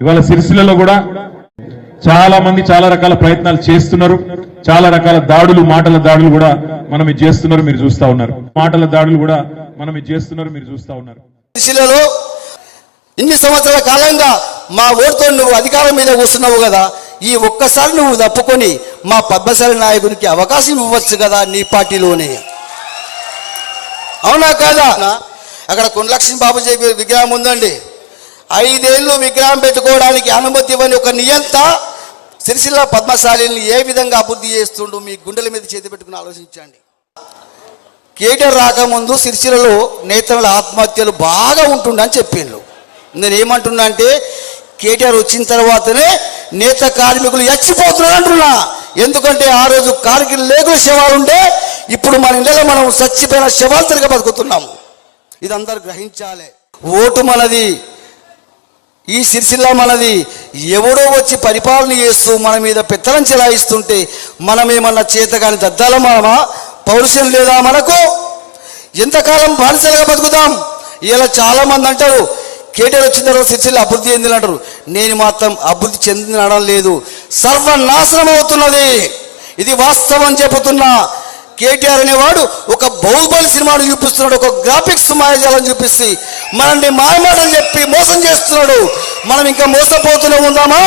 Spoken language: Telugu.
ఇవాళ సిరిసిల్లలో కూడా చాలా మంది చాలా రకాల ప్రయత్నాలు చేస్తున్నారు. చాలా రకాల దాడులు, మాటల దాడులు కూడా మనం ఇది చేస్తున్నారు, మీరు చూస్తా ఉన్నారు. మాటల దాడులు కూడా మనం ఇది చేస్తున్నారు, మీరు చూస్తా ఉన్నారు. సిరిసిల్లలో ఇన్ని సంవత్సరాల కాలంగా మా ఓటుతో నువ్వు అధికారం మీద కూర్చున్నావు కదా, ఈ ఒక్కసారి నువ్వు తప్పుకొని మా పద్మశాలి నాయకునికి అవకాశం ఇవ్వచ్చు కదా నీ పార్టీలోనే, అవునా కాదా? అక్కడ కొండలక్ష్మి బాబు విగ్రహం ఉందండి. 5 ఏళ్ళు విగ్రహం పెట్టుకోవడానికి అనుమతి ఇవ్వని ఒక నియంత సిరిసిల్ల పద్మశాలిని ఏ విధంగా అభివృద్ధి చేస్తుండో మీ గుండెల మీద చేతి పెట్టుకుని ఆలోచించండి. కేటీఆర్ రాకముందు సిరిసిల్లలో నేతల ఆత్మహత్యలు బాగా ఉంటుండని చెప్పిండ్రు. నేను ఏమంటున్నా అంటే కేటీఆర్ వచ్చిన తర్వాతనే నేత కార్మికులు చచ్చిపోతున్నారు అంటున్నా. ఎందుకంటే ఆ రోజు కార్మికులు లేకుల శవాలు ఉండే, ఇప్పుడు మన ఇంట్లో మనం చచ్చిపోయిన శవాలు తిరిగి బతుకుతున్నాము. ఇది అందరూ గ్రహించాలి. ఓటు మనది, ఈ సిరిసిల్ల మనది. ఎవడో వచ్చి పరిపాలన చేస్తూ మన మీద పెత్తనం చెలాయిస్తుంటే మనం ఏమన్నా చేతగాని దద్దాల మనమా? పౌరుషం లేదా మనకు? ఎంతకాలం బానిసలుగా బతుకుతాం? ఇలా చాలా మంది అంటారు కేటీఆర్ వచ్చిన తర్వాత సిరిసిల్ల అభివృద్ధి చెందిన అంటారు. నేను మాత్రం అభివృద్ధి చెందినడం లేదు, సర్వనాశనం అవుతున్నది. ఇది వాస్తవం చెబుతున్నా. కేటీఆర్ అనేవాడు ఒక బాహుబలి సినిమాను చూపిస్తున్నాడు, ఒక గ్రాఫిక్స్ మాయాజాలను చూపిస్తే మనల్ని మాయమాటలు చెప్పి మోసం చేస్తున్నాడు. మనం ఇంకా మోసపోతూనే ఉందామా?